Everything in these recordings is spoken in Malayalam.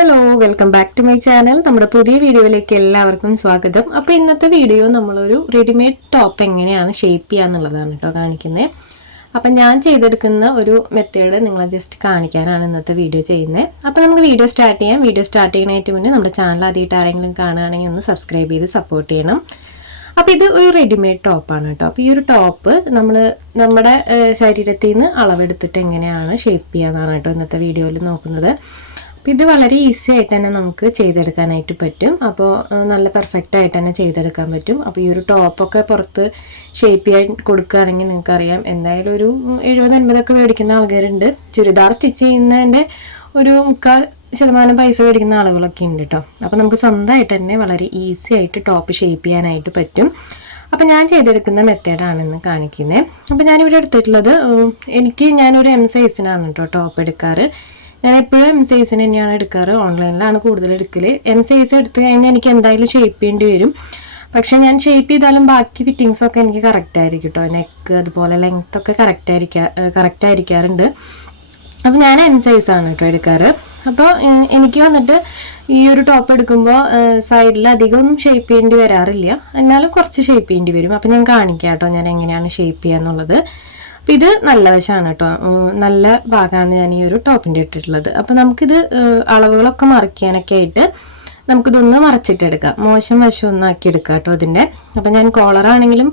Hello, welcome back to my channel. നമ്മുടെ പുതിയ വീഡിയോയിലേക്ക് എല്ലാവർക്കും സ്വാഗതം. അപ്പോൾ ഇന്നത്തെ വീഡിയോ നമ്മളൊരു റെഡിമെയ്ഡ് ടോപ്പ് എങ്ങനെയാണ് ഷേപ്പ് ചെയ്യുക എന്നുള്ളതാണ് കേട്ടോ കാണിക്കുന്നത്. അപ്പം ഞാൻ ചെയ്തെടുക്കുന്ന ഒരു മെത്തേഡ് നിങ്ങളെ ജസ്റ്റ് കാണിക്കാനാണ് ഇന്നത്തെ വീഡിയോ ചെയ്യുന്നത്. അപ്പോൾ നമുക്ക് വീഡിയോ സ്റ്റാർട്ട് ചെയ്യാം. വീഡിയോ സ്റ്റാർട്ട് ചെയ്യുന്നതിന് മുന്നേ നമ്മുടെ ചാനൽ ആദ്യമായിട്ട് ആരെങ്കിലും കാണുകയാണെങ്കിൽ ഒന്ന് സബ്സ്ക്രൈബ് ചെയ്ത് സപ്പോർട്ട് ചെയ്യണം. അപ്പോൾ ഇത് ഒരു റെഡിമെയ്ഡ് ടോപ്പാണ് കേട്ടോ. അപ്പോൾ ഈ ഒരു ടോപ്പ് നമ്മുടെ ശരീരത്തിൽ നിന്ന് അളവെടുത്തിട്ട് എങ്ങനെയാണ് ഷേപ്പ് ചെയ്യാന്നാണ് കേട്ടോ ഇന്നത്തെ വീഡിയോയിൽ നോക്കുന്നത്. അപ്പോൾ ഇത് വളരെ ഈസി ആയിട്ട് തന്നെ നമുക്ക് ചെയ്തെടുക്കാനായിട്ട് പറ്റും. അപ്പോൾ നല്ല പെർഫെക്റ്റ് ആയിട്ട് തന്നെ ചെയ്തെടുക്കാൻ പറ്റും. അപ്പോൾ ഈ ഒരു ടോപ്പൊക്കെ പുറത്ത് ഷേപ്പ് ചെയ്യാൻ കൊടുക്കുകയാണെങ്കിൽ നിങ്ങൾക്കറിയാം എന്തായാലും ഒരു 70-80 മേടിക്കുന്ന ആൾക്കാരുണ്ട്. ചുരിദാർ സ്റ്റിച്ച് ചെയ്യുന്നതിൻ്റെ ഒരു 3% പൈസ മേടിക്കുന്ന ആളുകളൊക്കെ ഉണ്ട് കേട്ടോ. അപ്പോൾ നമുക്ക് സ്വന്തമായിട്ട് തന്നെ വളരെ ഈസി ആയിട്ട് ടോപ്പ് ഷേപ്പ് ചെയ്യാനായിട്ട് പറ്റും. അപ്പോൾ ഞാൻ ചെയ്തെടുക്കുന്ന മെത്തേഡാണെന്ന് കാണിക്കുന്നത്. അപ്പോൾ ഞാനിവിടെ എടുത്തിട്ടുള്ളത് ഞാനൊരു M സൈസിനാണ് കേട്ടോ ടോപ്പ് എടുക്കാറ്. ഞാൻ എപ്പോഴും M സൈസിന് തന്നെയാണ് എടുക്കാറ്. ഓൺലൈനിലാണ് കൂടുതൽ എടുക്കൽ. M സൈസ് എടുത്തു കഴിഞ്ഞാൽ എനിക്ക് എന്തായാലും ഷേപ്പ് ചെയ്യേണ്ടി വരും. പക്ഷെ ഞാൻ ഷേപ്പ് ചെയ്താലും ബാക്കി ഫിറ്റിങ്സൊക്കെ എനിക്ക് കറക്റ്റ് ആയിരിക്കും കേട്ടോ. നെക്ക് അതുപോലെ ലെങ്ത്തൊക്കെ കറക്റ്റ് ആയിരിക്കാറുണ്ട്. അപ്പോൾ ഞാൻ M സൈസാണ് കേട്ടോ എടുക്കാറ്. അപ്പോൾ എനിക്ക് വന്നിട്ട് ഈ ഒരു ടോപ്പ് എടുക്കുമ്പോൾ സൈഡിൽ അധികം ഷേപ്പ് ചെയ്യേണ്ടി വരാറില്ല, എന്നാലും കുറച്ച് ഷേപ്പ് ചെയ്യേണ്ടി വരും. അപ്പോൾ ഞാൻ കാണിക്കാം കേട്ടോ ഞാൻ എങ്ങനെയാണ് ഷേപ്പ് ചെയ്യുക എന്നുള്ളത്. അപ്പോൾ ഇത് നല്ല വശമാണ് കേട്ടോ, നല്ല ഭാഗമാണ് ഞാൻ ഈ ഒരു ടോപ്പിൻ്റെ ഇട്ടിട്ടുള്ളത്. അപ്പോൾ നമുക്കിത് അളവുകളൊക്കെ മറിക്കാനൊക്കെ ആയിട്ട് നമുക്കിതൊന്ന് മറച്ചിട്ടെടുക്കാം. മോശം വശം ഒന്നാക്കി എടുക്കാം കേട്ടോ ഇതിൻ്റെ. അപ്പോൾ ഞാൻ കോളറാണെങ്കിലും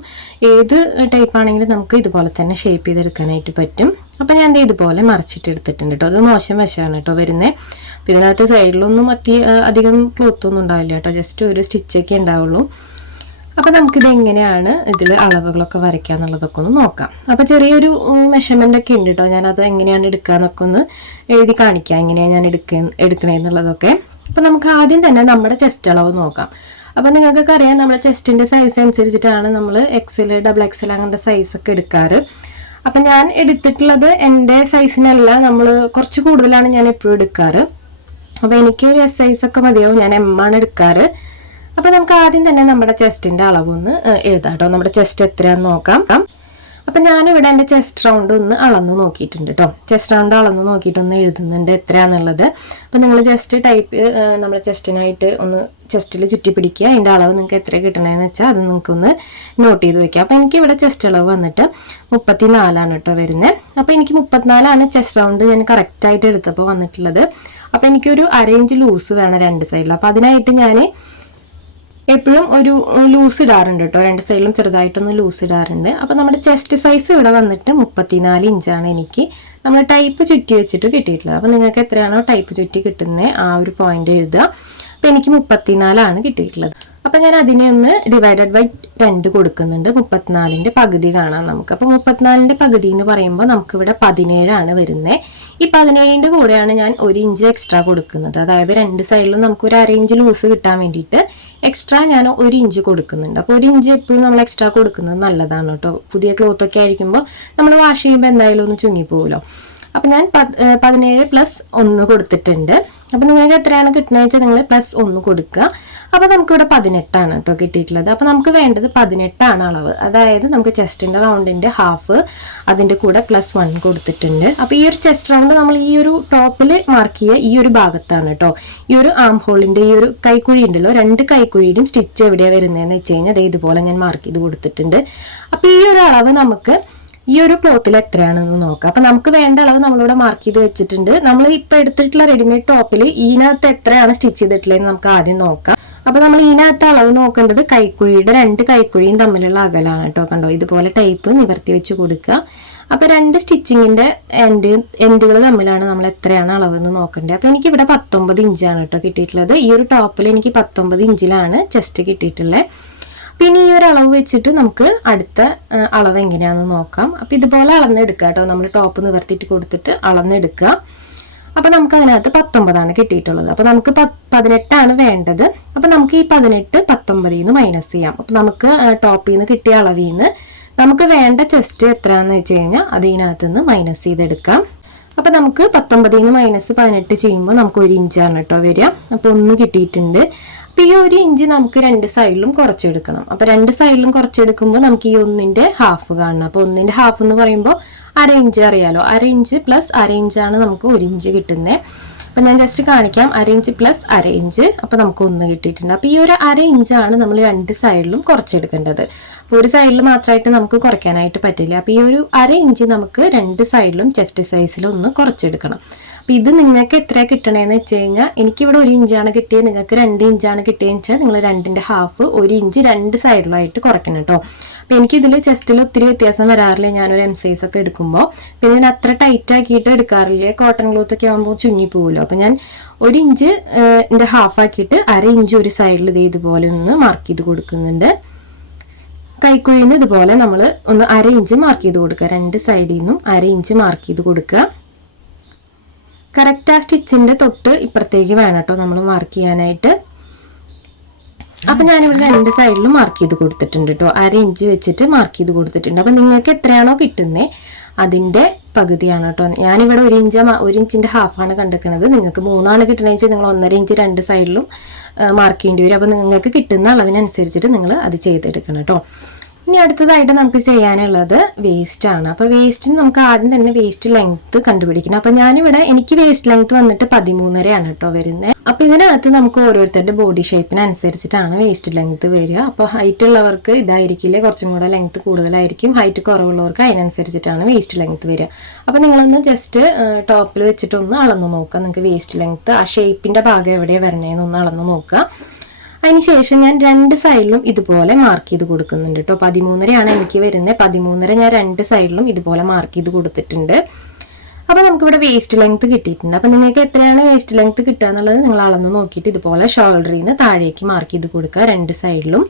ഏത് ടൈപ്പാണെങ്കിലും നമുക്ക് ഇതുപോലെ തന്നെ ഷേപ്പ് ചെയ്തെടുക്കാനായിട്ട് പറ്റും. അപ്പോൾ ഞാൻ ഇതുപോലെ മറച്ചിട്ടെടുത്തിട്ടുണ്ട് കേട്ടോ. അത് മോശം വശമാണ് കേട്ടോ വരുന്നത്. അപ്പോൾ ഇതിനകത്ത് സൈഡിലൊന്നും അധികം ക്ലോത്തൊന്നും ഉണ്ടാവില്ല കേട്ടോ, ജസ്റ്റ് ഒരു സ്റ്റിച്ചൊക്കെ ഉണ്ടാവുള്ളൂ. അപ്പോൾ നമുക്കിത് എങ്ങനെയാണ് ഇതിൽ അളവുകളൊക്കെ വരയ്ക്കുക എന്നുള്ളതൊക്കെ ഒന്ന് നോക്കാം. അപ്പോൾ ചെറിയൊരു മെഷർമെൻ്റ് ഒക്കെ ഉണ്ട് കേട്ടോ. ഞാനത് എങ്ങനെയാണ് എടുക്കുക എന്നൊക്കെ ഒന്ന് എഴുതി കാണിക്കാം, എങ്ങനെയാണ് ഞാൻ എടുക്കണേന്നുള്ളതൊക്കെ. അപ്പോൾ നമുക്ക് ആദ്യം തന്നെ നമ്മുടെ ചെസ്റ്റ് അളവ് നോക്കാം. അപ്പോൾ നിങ്ങൾക്കൊക്കെ അറിയാം നമ്മുടെ ചെസ്റ്റിൻ്റെ സൈസ് അനുസരിച്ചിട്ടാണ് നമ്മൾ XL, XXL അങ്ങനത്തെ സൈസൊക്കെ എടുക്കാറ്. അപ്പം ഞാൻ എടുത്തിട്ടുള്ളത് എൻ്റെ സൈസിനല്ല, നമ്മൾ കുറച്ച് കൂടുതലാണ് ഞാൻ എപ്പോഴും എടുക്കാറ്. അപ്പോൾ എനിക്കൊരു S സൈസൊക്കെ മതിയാവും, ഞാൻ M ആണ് എടുക്കാറ്. അപ്പോൾ നമുക്ക് ആദ്യം തന്നെ നമ്മുടെ ചെസ്റ്റിൻ്റെ അളവൊന്ന് എഴുതാം കേട്ടോ. നമ്മുടെ ചെസ്റ്റ് എത്രയാണെന്ന് നോക്കാം. അപ്പം ഞാനിവിടെ എൻ്റെ ചെസ്റ്റ് റൗണ്ട് ഒന്ന് അളന്ന് നോക്കിയിട്ടുണ്ട് കേട്ടോ. ചെസ്റ്റ് റൗണ്ട് അളന്ന് നോക്കിയിട്ടൊന്ന് എഴുതുന്നുണ്ട് എത്രയാണെന്നുള്ളത്. അപ്പം നിങ്ങൾ ജസ്റ്റ് നമ്മുടെ ചെസ്റ്റിനായിട്ട് ഒന്ന് ചെസ്റ്റിൽ ചുറ്റി പിടിക്കുക. അതിൻ്റെ അളവ് നിങ്ങൾക്ക് എത്ര കിട്ടണമെന്ന് വെച്ചാൽ അത് നിങ്ങൾക്കൊന്ന് നോട്ട് ചെയ്ത് വെക്കുക. അപ്പോൾ എനിക്കിവിടെ ചെസ്റ്റ് അളവ് വന്നിട്ട് 34 കേട്ടോ വരുന്നത്. അപ്പോൾ എനിക്ക് 34 ചെസ്റ്റ് റൗണ്ട് ഞാൻ കറക്റ്റായിട്ട് എടുത്തപ്പോൾ വന്നിട്ടുള്ളത്. അപ്പോൾ എനിക്കൊരു 1/2 ഇഞ്ച് ലൂസ് വേണം രണ്ട് സൈഡിൽ. അപ്പോൾ അതിനായിട്ട് ഞാൻ എപ്പോഴും ഒരു ലൂസ് ഇടാറുണ്ട് കേട്ടോ. രണ്ട് സൈഡിലും ചെറുതായിട്ടൊന്ന് ലൂസ് ഇടാറുണ്ട്. അപ്പോൾ നമ്മുടെ ചെസ്റ്റ് സൈസ് ഇവിടെ വന്നിട്ട് 34 ഇഞ്ചാണ് എനിക്ക് നമ്മൾ ടൈപ്പ് ചുറ്റി വെച്ചിട്ട് കിട്ടിയിട്ടുള്ളത്. അപ്പോൾ നിങ്ങൾക്ക് എത്രയാണോ ടൈപ്പ് ചുറ്റി കിട്ടുന്നത് ആ ഒരു പോയിന്റ് എഴുതുക. അപ്പോൾ എനിക്ക് 34 കിട്ടിയിട്ടുള്ളത്. അപ്പം ഞാൻ അതിനെ ഒന്ന് ഡിവൈഡഡ് ബൈ 2 കൊടുക്കുന്നുണ്ട്. 34ൻ്റെ പകുതി കാണാം നമുക്ക്. അപ്പോൾ 34ൻ്റെ പകുതി എന്ന് പറയുമ്പോൾ നമുക്കിവിടെ 17 വരുന്നത്. ഈ 17ൻ്റെ കൂടെയാണ് ഞാൻ 1 ഇഞ്ച് എക്സ്ട്രാ കൊടുക്കുന്നത്. അതായത് രണ്ട് സൈഡിലും നമുക്ക് ഒരു 1/2 ഇഞ്ച് ലൂസ് കിട്ടാൻ വേണ്ടിയിട്ട് എക്സ്ട്രാ ഞാൻ 1 ഇഞ്ച് കൊടുക്കുന്നുണ്ട്. അപ്പോൾ 1 ഇഞ്ച് എപ്പോഴും നമ്മൾ എക്സ്ട്രാ കൊടുക്കുന്നത് നല്ലതാണ് കേട്ടോ. പുതിയ ക്ലോത്തൊക്കെ ആയിരിക്കുമ്പോൾ നമ്മൾ വാഷ് ചെയ്യുമ്പോൾ എന്തായാലും ഒന്ന് ചുങ്ങിപ്പോകുമല്ലോ. അപ്പം ഞാൻ 17 + 1 കൊടുത്തിട്ടുണ്ട്. അപ്പം നിങ്ങൾക്ക് എത്രയാണ് കിട്ടുന്നത് വെച്ചാൽ നിങ്ങൾ +1 കൊടുക്കുക. അപ്പോൾ നമുക്കിവിടെ 18 കേട്ടോ കിട്ടിയിട്ടുള്ളത്. അപ്പോൾ നമുക്ക് വേണ്ടത് 18 അളവ്. അതായത് നമുക്ക് ചെസ്റ്റിൻ്റെ റൗണ്ടിൻ്റെ ഹാഫ് അതിൻ്റെ കൂടെ +1 കൊടുത്തിട്ടുണ്ട്. അപ്പോൾ ഈ ഒരു ചെസ്റ്റ് റൗണ്ട് നമ്മൾ ഈ ഒരു ടോപ്പിൽ മാർക്ക് ചെയ്യുക ഈ ഒരു ഭാഗത്താണ് കേട്ടോ. ഈ ഒരു ആം ഹോളിൻ്റെ ഈ ഒരു കൈക്കുഴി ഉണ്ടല്ലോ, 2 കൈക്കുഴിയുടെയും സ്റ്റിച്ച് എവിടെയാണ് വരുന്നതെന്ന് വെച്ച് കഴിഞ്ഞാൽ ഇതുപോലെ ഞാൻ മാർക്ക് ചെയ്ത് കൊടുത്തിട്ടുണ്ട്. അപ്പോൾ ഈ ഒരു അളവ് നമുക്ക് ഈ ഒരു ക്ലോത്തിൽ എത്രയാണെന്ന് നോക്കാം. അപ്പം നമുക്ക് വേണ്ട അളവ് നമ്മളിവിടെ മാർക്ക് ചെയ്ത് വെച്ചിട്ടുണ്ട്. നമ്മൾ ഇപ്പോൾ എടുത്തിട്ടുള്ള റെഡിമെയ്ഡ് ടോപ്പിൽ ഇതിനകത്ത് എത്രയാണ് സ്റ്റിച്ച് ചെയ്തിട്ടുള്ളതെന്ന് നമുക്ക് ആദ്യം നോക്കാം. അപ്പോൾ നമ്മൾ ഇതിനകത്ത് അളവ് നോക്കേണ്ടത് കൈക്കുഴിയുടെ 2 കൈക്കുഴിയും തമ്മിലുള്ള അകലാണ് കേട്ടോ. കണ്ടോ, ഇതുപോലെ ടൈപ്പ് നിവർത്തി വെച്ച് കൊടുക്കുക. അപ്പോൾ 2 സ്റ്റിച്ചിങ്ങിൻ്റെ എൻഡുകൾ തമ്മിലാണ് നമ്മൾ എത്രയാണ് അളവെന്ന് നോക്കേണ്ടത്. അപ്പോൾ എനിക്കിവിടെ 19 ഇഞ്ചാണ് കേട്ടോ കിട്ടിയിട്ടുള്ളത്. ഈ ഒരു ടോപ്പിൽ എനിക്ക് 19 ഇഞ്ചിലാണ് ചെസ്റ്റ് കിട്ടിയിട്ടുള്ളത്. പിന്നെ ഈ ഒരു അളവ് വെച്ചിട്ട് നമുക്ക് അടുത്ത അളവ് എങ്ങനെയാണെന്ന് നോക്കാം. അപ്പോൾ ഇതുപോലെ അളന്നെടുക്കുക കേട്ടോ. നമ്മൾ ടോപ്പ് നിവർത്തിയിട്ട് കൊടുത്തിട്ട് അളന്നെടുക്കുക. അപ്പോൾ നമുക്ക് അതിനകത്ത് 19 കിട്ടിയിട്ടുള്ളത്. അപ്പോൾ നമുക്ക് 18 വേണ്ടത്. അപ്പോൾ നമുക്ക് ഈ 18 19 മൈനസ് ചെയ്യാം. അപ്പോൾ നമുക്ക് ടോപ്പിൽ നിന്ന് കിട്ടിയ അളവിൽ നിന്ന് നമുക്ക് വേണ്ട ചെസ്റ്റ് എത്രയാണെന്ന് വെച്ച് കഴിഞ്ഞാൽ അതിനകത്ത് നിന്ന് മൈനസ് ചെയ്തെടുക്കാം. അപ്പോൾ നമുക്ക് 19 മൈനസ് 18 ചെയ്യുമ്പോൾ നമുക്ക് 1 ഇഞ്ചാണ് കേട്ടോ വരിക. അപ്പോൾ 1 കിട്ടിയിട്ടുണ്ട്. അപ്പോൾ ഈ 1 ഇഞ്ച് നമുക്ക് 2 സൈഡിലും കുറച്ചെടുക്കണം. അപ്പോൾ 2 സൈഡിലും കുറച്ചെടുക്കുമ്പോൾ നമുക്ക് ഈ 1ൻ്റെ ഹാഫ് കാണണം. അപ്പോൾ 1ൻ്റെ ഹാഫ് എന്ന് പറയുമ്പോൾ 1/2 ഇഞ്ച് അറിയാലോ. 1/2 ഇഞ്ച് + 1/2 ഇഞ്ചാണ് നമുക്ക് 1 ഇഞ്ച് കിട്ടുന്നത്. അപ്പം ഞാൻ ജസ്റ്റ് കാണിക്കാം. 1/2 ഇഞ്ച് പ്ലസ് 1/2 ഇഞ്ച്, അപ്പോൾ നമുക്ക് 1 കിട്ടിയിട്ടുണ്ട്. അപ്പോൾ ഈ ഒരു 1/2 ഇഞ്ചാണ് നമ്മൾ 2 സൈഡിലും കുറച്ചെടുക്കേണ്ടത്. അപ്പോൾ ഒരു സൈഡിൽ മാത്രമായിട്ട് നമുക്ക് കുറയ്ക്കാനായിട്ട് പറ്റില്ല. അപ്പോൾ ഈ ഒരു 1/2 ഇഞ്ച് നമുക്ക് 2 സൈഡിലും ചെസ്റ്റ് സൈസിലും ഒന്ന് കുറച്ചെടുക്കണം. അപ്പോൾ ഇത് നിങ്ങൾക്ക് എത്ര കിട്ടണമെന്ന് വെച്ച് കഴിഞ്ഞാൽ, എനിക്കിവിടെ 1 ഇഞ്ചാണ് കിട്ടിയത്, നിങ്ങൾക്ക് 2 ഇഞ്ചാണ് കിട്ടിയതെന്ന് വെച്ചാൽ നിങ്ങൾ 2ന്റെ ഹാഫ് 1 ഇഞ്ച് 2 സൈഡിലായിട്ട് കുറയ്ക്കണം കേട്ടോ. അപ്പോൾ എനിക്കിതിൽ ചെസ്റ്റിൽ ഒത്തിരി വ്യത്യാസം വരാറില്ല ഞാനൊരു എം സൈസ് ഒക്കെ എടുക്കുമ്പോൾ. പിന്നെ ഞാൻ അത്ര ടൈറ്റ് ആക്കിയിട്ട് എടുക്കാറില്ല, കോട്ടൺ ക്ലോത്ത് ഒക്കെ ആകുമ്പോൾ ചുങ്ങി പോകുമല്ലോ. അപ്പോൾ ഞാൻ 1 ഇഞ്ച് എൻ്റെ ഹാഫ് ആക്കിയിട്ട് 1/2 ഇഞ്ച് ഒരു സൈഡിൽ ഇതുപോലെ ഒന്ന് മാർക്ക് ചെയ്ത് കൊടുക്കുന്നുണ്ട്. കൈക്കുഴിയിൽ നിന്ന് ഇതുപോലെ നമ്മൾ ഒന്ന് 1/2 ഇഞ്ച് മാർക്ക് ചെയ്ത് കൊടുക്കുക. 2 സൈഡിൽ നിന്നും 1/2 ഇഞ്ച് മാർക്ക് ചെയ്ത് കൊടുക്കുക. കറക്റ്റ് ആ സ്റ്റിച്ചിൻ്റെ തൊട്ട് ഇപ്പുറത്തേക്ക് വേണം കേട്ടോ നമ്മൾ മാർക്ക് ചെയ്യാനായിട്ട്. അപ്പം ഞാനിവിടെ 2 സൈഡിലും മാർക്ക് ചെയ്ത് കൊടുത്തിട്ടുണ്ട് കേട്ടോ. 1/2 ഇഞ്ച് വെച്ചിട്ട് മാർക്ക് ചെയ്ത് കൊടുത്തിട്ടുണ്ട്. അപ്പം നിങ്ങൾക്ക് എത്രയാണോ കിട്ടുന്നത് അതിൻ്റെ പകുതിയാണ് കേട്ടോ. ഞാനിവിടെ 1 ഇഞ്ചിൻ്റെ ഹാഫാണ് കണ്ടെക്കുന്നത്. നിങ്ങൾക്ക് 3 കിട്ടണമെന്ന് വെച്ചാൽ നിങ്ങൾ 1.5 ഇഞ്ച് 2 സൈഡിലും മാർക്ക് ചെയ്യേണ്ടി വരും. അപ്പം നിങ്ങൾക്ക് കിട്ടുന്ന അളവിനനുസരിച്ചിട്ട് നിങ്ങൾ അത് ചെയ്തെടുക്കണം കേട്ടോ. ഇനി അടുത്തതായിട്ട് നമുക്ക് ചെയ്യാനുള്ളത് വേസ്റ്റ് ആണ്. അപ്പോൾ വേസ്റ്റിന് നമുക്ക് ആദ്യം തന്നെ വേസ്റ്റ് ലെങ്ത് കണ്ടുപിടിക്കണം. അപ്പോൾ ഞാനിവിടെ എനിക്ക് വേസ്റ്റ് ലെങ്ത് വന്നിട്ട് 13.5 കേട്ടോ വരുന്നത്. അപ്പോൾ ഇതിനകത്ത് നമുക്ക് ഓരോരുത്തരുടെ ബോഡി ഷേപ്പിനനുസരിച്ചിട്ടാണ് വേസ്റ്റ് ലെങ്ത് വരിക. അപ്പോൾ ഹൈറ്റ് ഉള്ളവർക്ക് ഇതായിരിക്കില്ലേ, കുറച്ചും കൂടെ ലെങ്ത് കൂടുതലായിരിക്കും. ഹൈറ്റ് കുറവുള്ളവർക്ക് അതിനനുസരിച്ചിട്ടാണ് വേസ്റ്റ് ലെങ്ത് വരിക. അപ്പോൾ നിങ്ങളൊന്ന് ജസ്റ്റ് ടോപ്പിൽ വെച്ചിട്ടൊന്ന് അളന്ന് നോക്കുക. നിങ്ങൾക്ക് വേസ്റ്റ് ലെങ്ത് ആ ഷേപ്പിൻ്റെ ഭാഗം എവിടെയാണ് വരണേന്നൊന്ന് അളന്ന് നോക്കുക. അതിനുശേഷം ഞാൻ 2 സൈഡിലും ഇതുപോലെ മാർക്ക് ചെയ്ത് കൊടുക്കുന്നുണ്ട് കേട്ടോ. 13.5 എനിക്ക് വരുന്നത്. 13.5 ഞാൻ 2 സൈഡിലും ഇതുപോലെ മാർക്ക് ചെയ്ത് കൊടുത്തിട്ടുണ്ട്. അപ്പോൾ നമുക്കിവിടെ വേസ്റ്റ് ലെങ്ത് കിട്ടിയിട്ടുണ്ട്. അപ്പോൾ നിങ്ങൾക്ക് എത്രയാണ് വേസ്റ്റ് ലെങ്ത് കിട്ടുക എന്നുള്ളത് നിങ്ങൾ അളന്ന് നോക്കിയിട്ട് ഇതുപോലെ ഷോൾഡറിൽ നിന്ന് താഴേക്ക് മാർക്ക് ചെയ്ത് കൊടുക്കുക 2 സൈഡിലും.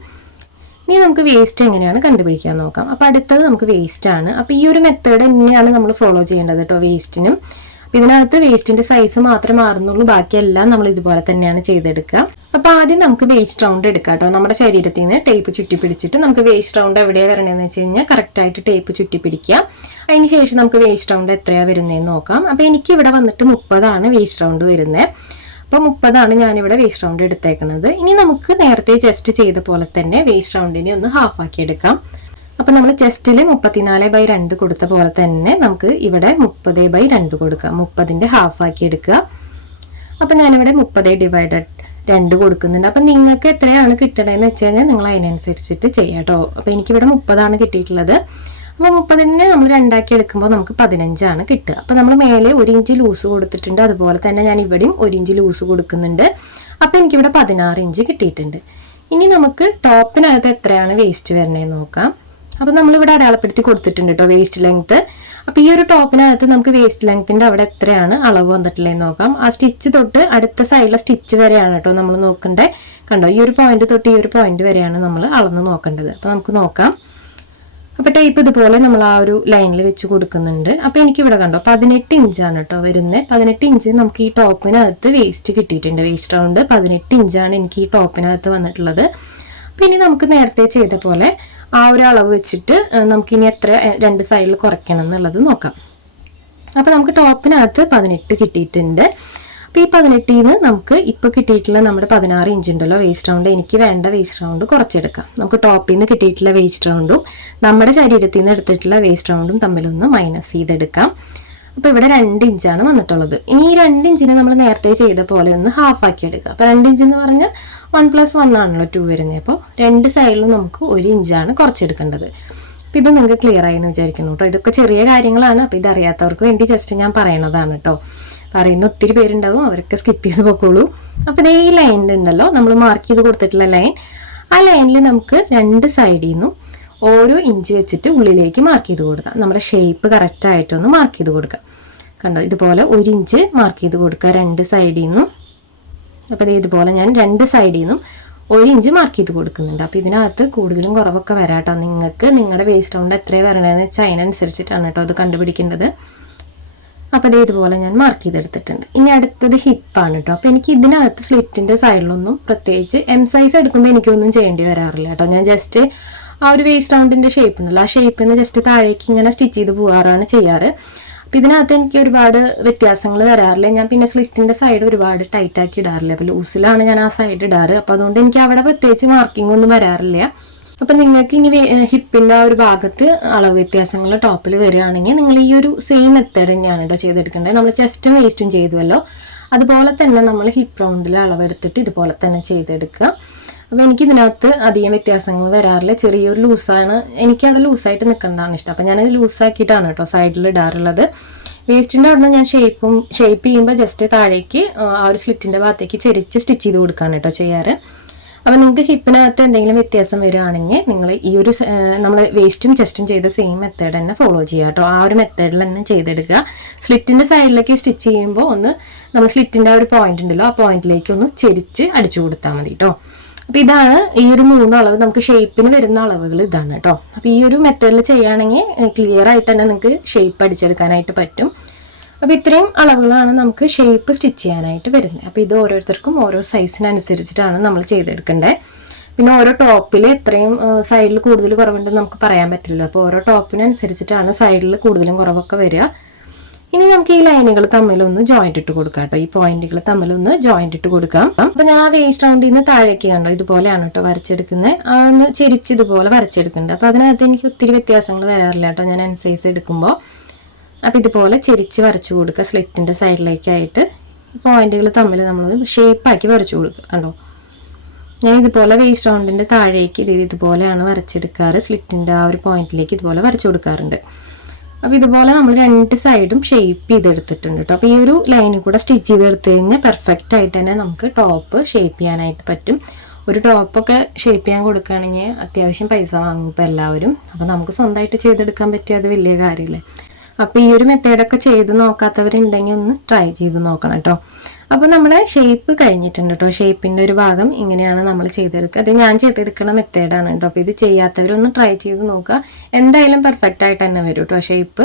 ഇനി നമുക്ക് വേസ്റ്റ് എങ്ങനെയാണ് കണ്ടുപിടിക്കാൻ നോക്കാം. അപ്പോൾ അടുത്തത് നമുക്ക് വേസ്റ്റ് ആണ്. അപ്പോൾ ഈ ഒരു മെത്തേഡ് തന്നെയാണ് നമ്മൾ ഫോളോ ചെയ്യേണ്ടത് കേട്ടോ വേസ്റ്റിനും. അപ്പോൾ ഇതിനകത്ത് വേസ്റ്റിന്റെ സൈസ് മാത്രമേ മാറുന്നുള്ളൂ, ബാക്കിയെല്ലാം നമ്മൾ ഇതുപോലെ തന്നെയാണ് ചെയ്തെടുക്കുക. അപ്പോൾ ആദ്യം നമുക്ക് വേസ്റ്റ് റൗണ്ട് എടുക്കാം കേട്ടോ. നമ്മുടെ ശരീരത്തിൽ നിന്ന് ടേപ്പ് ചുറ്റി പിടിച്ചിട്ട് നമുക്ക് വേസ്റ്റ് റൗണ്ട് എവിടെയാണ് വരണതെന്ന് വെച്ച് കഴിഞ്ഞാൽ കറക്റ്റായിട്ട് ടേപ്പ് ചുറ്റി പിടിക്കുക. അതിന് ശേഷം നമുക്ക് വേസ്റ്റ് റൗണ്ട് എത്രയാണ് വരുന്നതെന്ന് നോക്കാം. അപ്പോൾ എനിക്ക് ഇവിടെ വന്നിട്ട് 30 വേസ്റ്റ് റൗണ്ട് വരുന്നത്. അപ്പോൾ 30 ഞാനിവിടെ വേസ്റ്റ് റൗണ്ട് എടുത്തേക്കുന്നത്. ഇനി നമുക്ക് നേരത്തെ ചെസ്റ്റ് ചെയ്ത പോലെ തന്നെ വേസ്റ്റ് റൗണ്ടിനെ ഒന്ന് ഹാഫ് ആക്കി എടുക്കാം. അപ്പോൾ നമ്മൾ ചെസ്റ്റിൽ 34/2 കൊടുത്ത പോലെ തന്നെ നമുക്ക് ഇവിടെ 30/2 കൊടുക്കാം. 30ന്റെ ഹാഫ് ആക്കി എടുക്കുക. അപ്പോൾ ഞാനിവിടെ 30/2 കൊടുക്കുന്നുണ്ട്. അപ്പം നിങ്ങൾക്ക് എത്രയാണ് കിട്ടണതെന്ന് വെച്ച് കഴിഞ്ഞാൽ നിങ്ങൾ അതിനനുസരിച്ചിട്ട് ചെയ്യാം കേട്ടോ. അപ്പോൾ എനിക്കിവിടെ 30 കിട്ടിയിട്ടുള്ളത്. അപ്പോൾ 30നെ നമ്മൾ 2 എടുക്കുമ്പോൾ നമുക്ക് 15 കിട്ടുക. അപ്പോൾ നമ്മൾ മേലെ 1 ഇഞ്ച് ലൂസ് കൊടുത്തിട്ടുണ്ട്. അതുപോലെ തന്നെ ഞാൻ ഇവിടെയും 1 ഇഞ്ച് ലൂസ് കൊടുക്കുന്നുണ്ട്. അപ്പോൾ എനിക്കിവിടെ 16 ഇഞ്ച് കിട്ടിയിട്ടുണ്ട്. ഇനി നമുക്ക് ടോപ്പിനകത്ത് എത്രയാണ് വേസ്റ്റ് വരണതെന്ന് നോക്കാം. അപ്പോൾ നമ്മളിവിടെ അടയാളപ്പെടുത്തി കൊടുത്തിട്ടുണ്ട് കേട്ടോ വേസ്റ്റ് ലെങ്ത്ത്. അപ്പോൾ ഈ ഒരു ടോപ്പിനകത്ത് നമുക്ക് വേസ്റ്റ് ലെങ്ത്തിൻ്റെ അവിടെ എത്രയാണ് അളവ് വന്നിട്ടില്ലെന്ന് നോക്കാം. ആ സ്റ്റിച്ച് തൊട്ട് അടുത്ത സൈഡിലെ സ്റ്റിച്ച് വരെയാണ് കേട്ടോ നമ്മൾ നോക്കേണ്ടത്. കണ്ടോ, ഈ ഒരു പോയിന്റ് തൊട്ട് ഈ ഒരു പോയിന്റ് വരെയാണ് നമ്മൾ അളന്ന് നോക്കേണ്ടത്. അപ്പോൾ നമുക്ക് നോക്കാം. അപ്പോൾ ടേപ്പ് ഇതുപോലെ നമ്മൾ ആ ഒരു ലൈനിൽ വെച്ച് കൊടുക്കുന്നുണ്ട്. അപ്പോൾ എനിക്കിവിടെ കണ്ടോ 18 ഇഞ്ചാണ് കേട്ടോ വരുന്നത്. 18 ഇഞ്ച് നമുക്ക് ഈ ടോപ്പിനകത്ത് വേസ്റ്റ് കിട്ടിയിട്ടുണ്ട്. വേസ്റ്റ് റൗണ്ട് 18 ഇഞ്ചാണ് എനിക്ക് ഈ ടോപ്പിനകത്ത് വന്നിട്ടുള്ളത്. പിന്നെ നമുക്ക് നേരത്തെ ചെയ്ത പോലെ ആ ഒരു അളവ് വെച്ചിട്ട് നമുക്കിനി എത്ര 2 സൈഡിൽ കുറയ്ക്കണം എന്നുള്ളത് നോക്കാം. അപ്പോൾ നമുക്ക് ടോപ്പിനകത്ത് 18 കിട്ടിയിട്ടുണ്ട്. അപ്പോൾ ഈ 18 നമുക്ക് ഇപ്പോൾ കിട്ടിയിട്ടുള്ള നമ്മുടെ 16 ഇഞ്ച് ഉണ്ടല്ലോ വേസ്റ്റ് റൗണ്ട്, എനിക്ക് വേണ്ട വേസ്റ്റ് റൗണ്ട് കുറച്ചെടുക്കാം. നമുക്ക് ടോപ്പിൽ നിന്ന് കിട്ടിയിട്ടുള്ള വേസ്റ്റ് റൗണ്ടും നമ്മുടെ ശരീരത്തിൽ നിന്ന് എടുത്തിട്ടുള്ള വേസ്റ്റ് റൗണ്ടും തമ്മിലൊന്ന് മൈനസ് ചെയ്തെടുക്കാം. അപ്പോൾ ഇവിടെ 2 ഇഞ്ചാണ് വന്നിട്ടുള്ളത്. ഇനി ഈ 2 ഇഞ്ചിനെ നമ്മൾ നേരത്തെ ചെയ്ത പോലെ ഒന്ന് ഹാഫ് ആക്കി എടുക്കുക. അപ്പോൾ 2 ഇഞ്ച് എന്ന് പറഞ്ഞാൽ 1 + 1 ആണല്ലോ 2 വരുന്നത്. അപ്പോൾ 2 സൈഡിലും നമുക്ക് 1 ഇഞ്ചാണ് കുറച്ചെടുക്കേണ്ടത്. അപ്പോൾ ഇത് നിങ്ങൾക്ക് ക്ലിയർ ആയി എന്ന് വിചാരിക്കുന്നു കേട്ടോ. ഇതൊക്കെ ചെറിയ കാര്യങ്ങളാണ്. അപ്പോൾ ഇതറിയാത്തവർക്ക് വേണ്ടി ജസ്റ്റ് ഞാൻ പറയുന്നതാണ് കേട്ടോ. പറയുന്ന ഒത്തിരി പേരുണ്ടാവും, അവരൊക്കെ സ്കിപ്പ് ചെയ്ത് പോയിക്കോളൂ. അപ്പോൾ ഇതേ ഈ ലൈനിലുണ്ടല്ലോ നമ്മൾ മാർക്ക് ചെയ്ത് കൊടുത്തിട്ടുള്ള ലൈൻ, ആ ലൈനിൽ നമുക്ക് 2 സൈഡിൽ നിന്നും ഓരോ ഇഞ്ച് വെച്ചിട്ട് ഉള്ളിലേക്ക് മാർക്ക് ചെയ്ത് കൊടുക്കാം. നമ്മുടെ ഷേപ്പ് കറക്റ്റായിട്ടൊന്ന് മാർക്ക് ചെയ്ത് കൊടുക്കാം. കണ്ടോ, ഇതുപോലെ 1 ഇഞ്ച് മാർക്ക് ചെയ്ത് കൊടുക്കുക 2 സൈഡിൽ നിന്നും. അപ്പോൾ ഇതുപോലെ ഞാൻ 2 സൈഡിൽ നിന്നും 1 ഇഞ്ച് മാർക്ക് ചെയ്ത് കൊടുക്കുന്നുണ്ട്. അപ്പോൾ ഇതിനകത്ത് കൂടുതലും കുറവൊക്കെ വരാം കേട്ടോ. നിങ്ങൾക്ക് നിങ്ങളുടെ വേസ്റ്റ് റൗണ്ട് എത്രയാണ് വരണതെന്ന് വെച്ചാൽ അതിനനുസരിച്ചിട്ടാണ് കേട്ടോ അത് കണ്ടുപിടിക്കേണ്ടത്. അപ്പോൾ ഇതുപോലെ ഞാൻ മാർക്ക് ചെയ്തെടുത്തിട്ടുണ്ട്. ഇനി അടുത്തത് ഹിപ്പാണ് കേട്ടോ. അപ്പോൾ എനിക്ക് ഇതിനകത്ത് സ്ലിറ്റിൻ്റെ സൈഡിലൊന്നും പ്രത്യേകിച്ച് എം സൈസ് എടുക്കുമ്പോൾ എനിക്കൊന്നും ചെയ്യേണ്ടി വരാറില്ല കേട്ടോ. ഞാൻ ജസ്റ്റ് ആ ഒരു വേസ്റ്റ് റൗണ്ടിൻ്റെ ഷേപ്പ് ഉണ്ടല്ലോ, ആ ഷേപ്പിൽ നിന്ന് ജസ്റ്റ് താഴേക്ക് ഇങ്ങനെ സ്റ്റിച്ച് ചെയ്ത് പോകാറാണ് ചെയ്യാറ്. അപ്പോൾ ഇതിനകത്ത് എനിക്ക് ഒരുപാട് വ്യത്യാസങ്ങൾ വരാറില്ല. ഞാൻ പിന്നെ സ്ലിറ്റിൻ്റെ സൈഡ് ഒരുപാട് ടൈറ്റാക്കി ഇടാറില്ല. അപ്പോൾ ലൂസിലാണ് ഞാൻ ആ സൈഡ് ഇടാറ്. അപ്പോൾ അതുകൊണ്ട് എനിക്ക് അവിടെ പ്രത്യേകിച്ച് മാർക്കിംഗ് ഒന്നും വരാറില്ല. അപ്പം നിങ്ങൾക്ക് ഇനി ഹിപ്പിൻ്റെ ആ ഒരു ഭാഗത്ത് അളവ് വ്യത്യാസങ്ങൾ ടോപ്പിൽ വരികയാണെങ്കിൽ നിങ്ങൾ ഈ ഒരു സെയിം മെത്തേഡ് തന്നെയാണ് കേട്ടോ ചെയ്തെടുക്കേണ്ടത്. നമ്മൾ ചെസ്റ്റും വേസ്റ്റും ചെയ്തുവല്ലോ, അതുപോലെ തന്നെ നമ്മൾ ഹിപ്പ് റൗണ്ടിൽ അളവെടുത്തിട്ട് ഇതുപോലെ തന്നെ ചെയ്തെടുക്കുക. അപ്പോൾ എനിക്ക് ഇതിനകത്ത് അധികം വ്യത്യാസങ്ങൾ വരാറില്ല. ചെറിയൊരു ലൂസാണ്, എനിക്കവിടെ ലൂസായിട്ട് നിൽക്കേണ്ടതാണ് ഇഷ്ടം. അപ്പോൾ ഞാനത് ലൂസാക്കിയിട്ടാണ് കേട്ടോ സൈഡിൽ ഇടാറുള്ളത്. വേസ്റ്റിൻ്റെ അവിടെ നിന്ന് ഞാൻ ഷേപ്പ് ചെയ്യുമ്പോൾ ജസ്റ്റ് താഴേക്ക് ആ ഒരു സ്ലിറ്റിൻ്റെ ഭാഗത്തേക്ക് ചെരിച്ച് സ്റ്റിച്ച് ചെയ്ത് കൊടുക്കുകയാണ് കേട്ടോ ചെയ്യാറ്. അപ്പോൾ നിങ്ങൾക്ക് ഹിപ്പിനകത്ത് എന്തെങ്കിലും വ്യത്യാസം വരികയാണെങ്കിൽ നിങ്ങൾ ഈ ഒരു നമ്മൾ വേസ്റ്റും ചെസ്റ്റും ചെയ്ത സെയിം മെത്തേഡ് തന്നെ ഫോളോ ചെയ്യുക കേട്ടോ. ആ ഒരു മെത്തേഡിൽ തന്നെ ചെയ്തെടുക്കുക. സ്ലിറ്റിൻ്റെ സൈഡിലേക്ക് സ്റ്റിച്ച് ചെയ്യുമ്പോൾ ഒന്ന് നമ്മൾ സ്ലിറ്റിൻ്റെ ആ ഒരു പോയിന്റ് ഉണ്ടല്ലോ, ആ പോയിന്റിലേക്ക് ഒന്ന് ചെരിച്ച് അടിച്ചു കൊടുത്താൽ മതി കേട്ടോ. അപ്പോൾ ഇതാണ് ഈ ഒരു 3 അളവ്, നമുക്ക് ഷേപ്പിന് വരുന്ന അളവുകൾ ഇതാണ് കേട്ടോ. അപ്പോൾ ഈ ഒരു മെത്തേഡിൽ ചെയ്യുകയാണെങ്കിൽ ക്ലിയർ ആയിട്ട് തന്നെ നിങ്ങൾക്ക് ഷേപ്പ് അടിച്ചെടുക്കാനായിട്ട് പറ്റും. അപ്പോൾ ഇത്രയും അളവുകളാണ് നമുക്ക് ഷേപ്പ് സ്റ്റിച്ച് ചെയ്യാനായിട്ട് വരുന്നത്. അപ്പോൾ ഇത് ഓരോരുത്തർക്കും ഓരോ സൈസിനനുസരിച്ചിട്ടാണ് നമ്മൾ ചെയ്തെടുക്കേണ്ടത്. പിന്നെ ഓരോ ടോപ്പിൽ എത്രയും സൈഡിൽ കൂടുതൽ കുറവുണ്ടെന്ന് നമുക്ക് പറയാൻ പറ്റില്ല. അപ്പോൾ ഓരോ ടോപ്പിനനുസരിച്ചിട്ടാണ് സൈഡിൽ കൂടുതലും കുറവൊക്കെ വരിക. ഇനി നമുക്ക് ഈ ലൈനുകൾ തമ്മിലൊന്ന് ജോയിന്റ് ഇട്ട് കൊടുക്കാം കേട്ടോ. ഈ പോയിന്റുകൾ തമ്മിലൊന്ന് ജോയിന്റ് ഇട്ട് കൊടുക്കാം. അപ്പൊ ഞാൻ ആ വേസ്റ്റ് റൗണ്ടിൽ നിന്ന് താഴേക്ക് കണ്ടോ ഇതുപോലെയാണ് കേട്ടോ വരച്ചെടുക്കുന്നത്. അതൊന്ന് ചെരിച്ച് ഇതുപോലെ വരച്ചെടുക്കുന്നുണ്ട്. അപ്പൊ അതിനകത്ത് എനിക്ക് ഒത്തിരി വ്യത്യാസങ്ങൾ വരാറില്ല കേട്ടോ ഞാൻ എൻസൈസ് എടുക്കുമ്പോൾ. അപ്പൊ ഇതുപോലെ ചെരിച്ച് വരച്ചു കൊടുക്കുക. സ്ലിറ്റിന്റെ സൈഡിലേക്കായിട്ട് പോയിന്റുകൾ തമ്മിൽ നമ്മൾ ഷേപ്പാക്കി വരച്ചു കൊടുക്കുക. കണ്ടോ ഞാൻ ഇതുപോലെ വേസ്റ്റ് റൗണ്ടിന്റെ താഴേക്ക് ഇതുപോലെയാണ് വരച്ചെടുക്കാറ്. സ്ലിറ്റിന്റെ ആ ഒരു പോയിന്റിലേക്ക് ഇതുപോലെ വരച്ചു കൊടുക്കാറുണ്ട്. അപ്പോൾ ഇതുപോലെ നമ്മൾ 2 സൈഡും ഷേപ്പ് ചെയ്തെടുത്തിട്ടുണ്ട് കേട്ടോ. അപ്പോൾ ഈ ഒരു ലൈനിൽ കൂടെ സ്റ്റിച്ച് ചെയ്തെടുത്ത് കഴിഞ്ഞാൽ പെർഫെക്റ്റ് ആയിട്ട് തന്നെ നമുക്ക് ടോപ്പ് ഷേപ്പ് ചെയ്യാനായിട്ട് പറ്റും. ഒരു ടോപ്പൊക്കെ ഷേപ്പ് ചെയ്യാൻ കൊടുക്കുകയാണെങ്കിൽ അത്യാവശ്യം പൈസ വാങ്ങും ഇപ്പോൾ എല്ലാവരും. അപ്പോൾ നമുക്ക് സ്വന്തമായിട്ട് ചെയ്തെടുക്കാൻ പറ്റിയ അത് വലിയ കാര്യമില്ലേ. അപ്പോൾ ഈ ഒരു മെത്തേഡൊക്കെ ചെയ്ത് നോക്കാത്തവരുണ്ടെങ്കിൽ ഒന്ന് ട്രൈ ചെയ്ത് നോക്കണം കേട്ടോ. അപ്പോൾ നമ്മുടെ ഷേപ്പ് കഴിഞ്ഞിട്ടുണ്ട് കേട്ടോ. ഷേപ്പിൻ്റെ ഒരു ഭാഗം ഇങ്ങനെയാണ് നമ്മൾ ചെയ്തെടുക്കുക. അത് ഞാൻ ചെയ്തെടുക്കുന്ന മെത്തേഡാണ് കേട്ടോ. അപ്പോൾ ഇത് ചെയ്യാത്തവരൊന്ന് ട്രൈ ചെയ്ത് നോക്കുക. എന്തായാലും പെർഫെക്റ്റ് ആയിട്ട് തന്നെ വരും കേട്ടോ. ഷേപ്പ്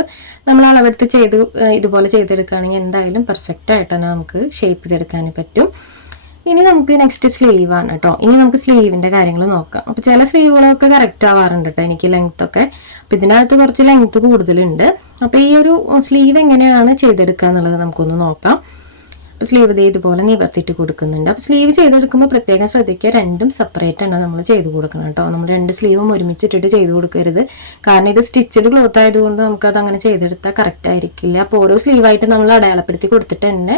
നമ്മൾ അളവെടുത്ത് ഇതുപോലെ ചെയ്തെടുക്കുകയാണെങ്കിൽ എന്തായാലും പെർഫെക്റ്റ് ആയിട്ട് തന്നെ നമുക്ക് ഷേപ്പ് ചെയ്തെടുക്കാൻ പറ്റും. ഇനി നമുക്ക് നെക്സ്റ്റ് സ്ലീവ് ആണ് കേട്ടോ. ഇനി നമുക്ക് സ്ലീവിൻ്റെ കാര്യങ്ങൾ നോക്കാം. അപ്പോൾ ചില സ്ലീവുകളൊക്കെ കറക്റ്റ് ആവാറുണ്ട് കേട്ടോ എനിക്ക് ലെങ്ത് ഒക്കെ. അപ്പോൾ ഇതിനകത്ത് കുറച്ച് ലെങ്ത് കൂടുതലുണ്ട്. അപ്പോൾ ഈ ഒരു സ്ലീവ് എങ്ങനെയാണ് ചെയ്തെടുക്കുക എന്നുള്ളത് നമുക്കൊന്ന് നോക്കാം. അപ്പോൾ സ്ലീവ് ഇതുപോലെ നിവർത്തിയിട്ട് കൊടുക്കുന്നുണ്ട്. അപ്പോൾ സ്ലീവ് ചെയ്തെടുക്കുമ്പോൾ പ്രത്യേകം ശ്രദ്ധിക്കുക, രണ്ടും സെപ്പറേറ്റ് ആണ് നമ്മൾ ചെയ്ത് കൊടുക്കണം കേട്ടോ. നമ്മൾ 2 സ്ലീവും ഒരുമിച്ചിട്ടിട്ട് ചെയ്ത് കൊടുക്കരുത്. കാരണം ഇത് സ്റ്റിച്ചഡ് ക്ലോത്ത് ആയതുകൊണ്ട് നമുക്കത് അങ്ങനെ ചെയ്തെടുത്താൽ കറക്റ്റ് ആയിരിക്കില്ല. അപ്പോൾ ഓരോ സ്ലീവായിട്ട് നമ്മൾ അടയാളപ്പെടുത്തി കൊടുത്തിട്ട് തന്നെ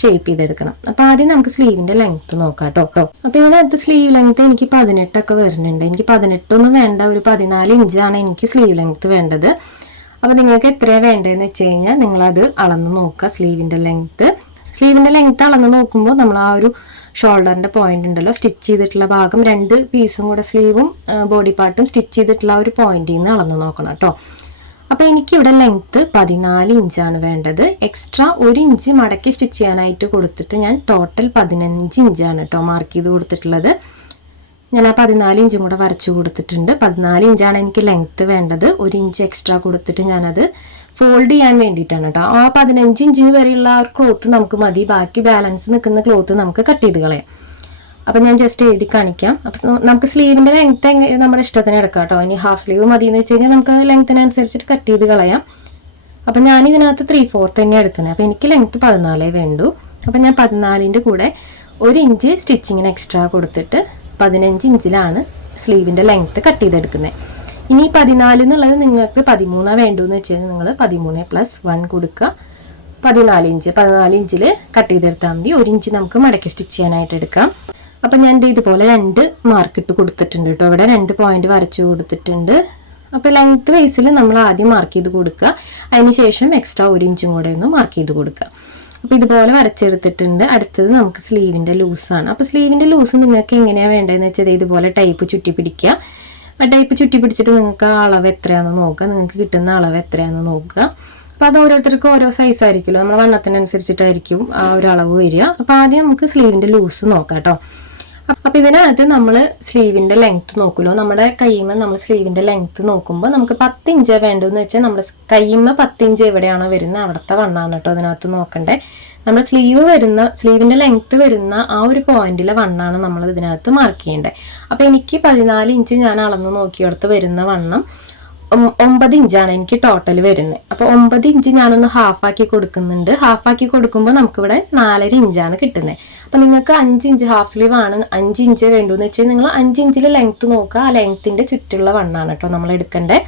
ഷേപ്പ് ചെയ്തെടുക്കണം. അപ്പോൾ ആദ്യം നമുക്ക് സ്ലീവിൻ്റെ ലെങ്ത്ത് നോക്കാം കേട്ടോ. അപ്പോൾ ഇതിനകത്ത് സ്ലീവ് ലെങ്ത്ത് എനിക്ക് 18 വരുന്നുണ്ട്. എനിക്ക് 18 ഒന്നും വേണ്ട, ഒരു 14 ഇഞ്ചാണ് എനിക്ക് സ്ലീവ് ലെങ്ത്ത് വേണ്ടത്. അപ്പോൾ നിങ്ങൾക്ക് എത്രയാണ് വേണ്ടതെന്ന് വെച്ച് കഴിഞ്ഞാൽ നിങ്ങളത് അളന്ന് നോക്കുക. സ്ലീവിൻ്റെ ലെങ്ത്ത് അളന്ന് നോക്കുമ്പോൾ നമ്മൾ ആ ഒരു ഷോൾഡറിൻ്റെ പോയിന്റ് ഉണ്ടല്ലോ, സ്റ്റിച്ച് ചെയ്തിട്ടുള്ള ഭാഗം 2 പീസും കൂടെ സ്ലീവും ബോഡി പാർട്ടും സ്റ്റിച്ച് ചെയ്തിട്ടുള്ള ആ ഒരു പോയിന്റിൽ നിന്ന് അളന്ന് നോക്കണം കേട്ടോ. അപ്പോൾ എനിക്കിവിടെ ലെങ്ത്ത് 14 ഇഞ്ചാണ് വേണ്ടത്. എക്സ്ട്രാ 1 ഇഞ്ച് മടക്കി സ്റ്റിച്ച് ചെയ്യാനായിട്ട് കൊടുത്തിട്ട് ഞാൻ ടോട്ടൽ 15 ഇഞ്ചാണ് കേട്ടോ മാർക്ക് ചെയ്ത് കൊടുത്തിട്ടുള്ളത്. ഞാൻ ആ 14 ഇഞ്ചും കൂടെ വരച്ചു കൊടുത്തിട്ടുണ്ട്. 14 ഇഞ്ചാണ് എനിക്ക് ലെങ്ത്ത് വേണ്ടത്. 1 ഇഞ്ച് എക്സ്ട്രാ കൊടുത്തിട്ട് ഞാനത് ഫോൾഡ് ചെയ്യാൻ വേണ്ടിയിട്ടാണ് കേട്ടോ. ആ 15 ഇഞ്ചിന് വരെയുള്ള ആ ഒരു ക്ലോത്ത് നമുക്ക് മതി. ബാക്കി ബാലൻസ് നിൽക്കുന്ന ക്ലോത്ത് നമുക്ക് കട്ട് ചെയ്ത് കളയാം. അപ്പം ഞാൻ ജസ്റ്റ് എഴുതി കാണിക്കാം. അപ്പം നമുക്ക് സ്ലീവിൻ്റെ ലെങ്ത്ത് നമ്മുടെ ഇഷ്ടത്തിന് എടുക്കാം കേട്ടോ. ഇനി ഹാഫ് സ്ലീവ് മതി എന്ന് വെച്ച് കഴിഞ്ഞാൽ നമുക്ക് ലെങ്ത്തിനനുസരിച്ചിട്ട് കട്ട് ചെയ്ത് കളയാം. അപ്പം ഞാൻ ഇതിനകത്ത് 3/4 തന്നെ എടുക്കുന്നത്. അപ്പോൾ എനിക്ക് ലെങ്ത്ത് 14 വേണ്ടു. അപ്പം ഞാൻ 14ൻ്റെ കൂടെ 1 ഇഞ്ച് സ്റ്റിച്ചിങ്ങിന് എക്സ്ട്രാ കൊടുത്തിട്ട് 15 ഇഞ്ചിലാണ് സ്ലീവിൻ്റെ ലെങ്ത്ത് കട്ട് ചെയ്തെടുക്കുന്നത്. ഇനി 14 എന്നുള്ളത് നിങ്ങൾക്ക് 13 വേണ്ടതെന്ന് വെച്ച് കഴിഞ്ഞാൽ നിങ്ങൾ 13+1 കൊടുക്കുക. 14 ഇഞ്ചിൽ കട്ട് ചെയ്തെടുത്താൽ മതി. 1 ഇഞ്ച് നമുക്ക് മടക്കി സ്റ്റിച്ച് ചെയ്യാനായിട്ട് എടുക്കാം. അപ്പം ഞാൻ ഇതുപോലെ 2 മാർക്ക് ഇട്ട് കൊടുത്തിട്ടുണ്ട് കേട്ടോ. ഇവിടെ 2 പോയിന്റ് വരച്ചു കൊടുത്തിട്ടുണ്ട്. അപ്പോൾ ലെങ്ത്ത് വൈസിൽ നമ്മൾ ആദ്യം മാർക്ക് ചെയ്ത് കൊടുക്കുക. അതിന് ശേഷം എക്സ്ട്രാ 1 ഇഞ്ചും കൂടെ ഒന്ന് മാർക്ക് ചെയ്ത് കൊടുക്കുക. അപ്പോൾ ഇതുപോലെ വരച്ചെടുത്തിട്ടുണ്ട്. അടുത്തത് നമുക്ക് സ്ലീവിൻ്റെ ലൂസാണ്. അപ്പോൾ സ്ലീവിൻ്റെ ലൂസ് നിങ്ങൾക്ക് എങ്ങനെയാണ് വേണ്ടതെന്ന് വെച്ചാൽ ഇതുപോലെ ടൈപ്പ് ചുറ്റി പിടിക്കുക. ആ ടൈപ്പ് ചുറ്റി പിടിച്ചിട്ട് നിങ്ങൾക്ക് ആ അളവ് എത്രയാണെന്ന് നോക്കുക. നിങ്ങൾക്ക് കിട്ടുന്ന അളവ് എത്രയാണെന്ന് നോക്കുക. അപ്പോൾ അത് ഓരോരുത്തർക്കും ഓരോ സൈസ് ആയിരിക്കുമല്ലോ, നമ്മുടെ വണ്ണത്തിനനുസരിച്ചിട്ടായിരിക്കും ആ ഒരു അളവ് വരിക. അപ്പോൾ ആദ്യം നമുക്ക് സ്ലീവിൻ്റെ ലൂസ് നോക്കാം കേട്ടോ. അപ്പോൾ ഇതിനകത്ത് നമ്മൾ സ്ലീവിൻ്റെ ലെങ്ത്ത് നോക്കുമല്ലോ, നമ്മുടെ കൈയ്യുമ്മ നമ്മൾ സ്ലീവിൻ്റെ ലെങ്ത്ത് നോക്കുമ്പോൾ നമുക്ക് 10 ഇഞ്ച് വേണ്ടതെന്ന് വെച്ചാൽ നമ്മുടെ കൈയ്യുമ്മ 10 ഇഞ്ച് എവിടെയാണോ വരുന്നത് അവിടുത്തെ വണ്ണാണ് കേട്ടോ അതിനകത്ത് നോക്കണ്ടേ. നമ്മുടെ സ്ലീവിൻ്റെ ലെങ്ത്ത് വരുന്ന ആ ഒരു പോയിന്റിലെ വണ്ണാണ് നമ്മൾ ഇതിനകത്ത് മാർക്ക് ചെയ്യേണ്ടത്. അപ്പോൾ എനിക്ക് 14 ഇഞ്ച് ഞാൻ അളന്ന് നോക്കിയെടുത്ത് വരുന്ന വണ്ണം 9 ഇഞ്ചാണ് എനിക്ക് ടോട്ടൽ വരുന്നത്. അപ്പോൾ 9 ഇഞ്ച് ഞാനൊന്ന് ഹാഫാക്കി കൊടുക്കുന്നുണ്ട്. ഹാഫാക്കി കൊടുക്കുമ്പോൾ നമുക്കിവിടെ 4.5 ഇഞ്ചാണ് കിട്ടുന്നത്. അപ്പോൾ നിങ്ങൾക്ക് 5 ഇഞ്ച് ഹാഫ് സ്ലീവ് ആണ് 5 ഇഞ്ച് വേണ്ടുമെന്ന് വെച്ചാൽ നിങ്ങൾ 5 ഇഞ്ചിൽ ലെങ്ത്ത് നോക്കുക. ആ ലെങ്ത്തിൻ്റെ ചുറ്റുള്ള വണ്ണാണ് കേട്ടോ നമ്മൾ എടുക്കേണ്ടത്.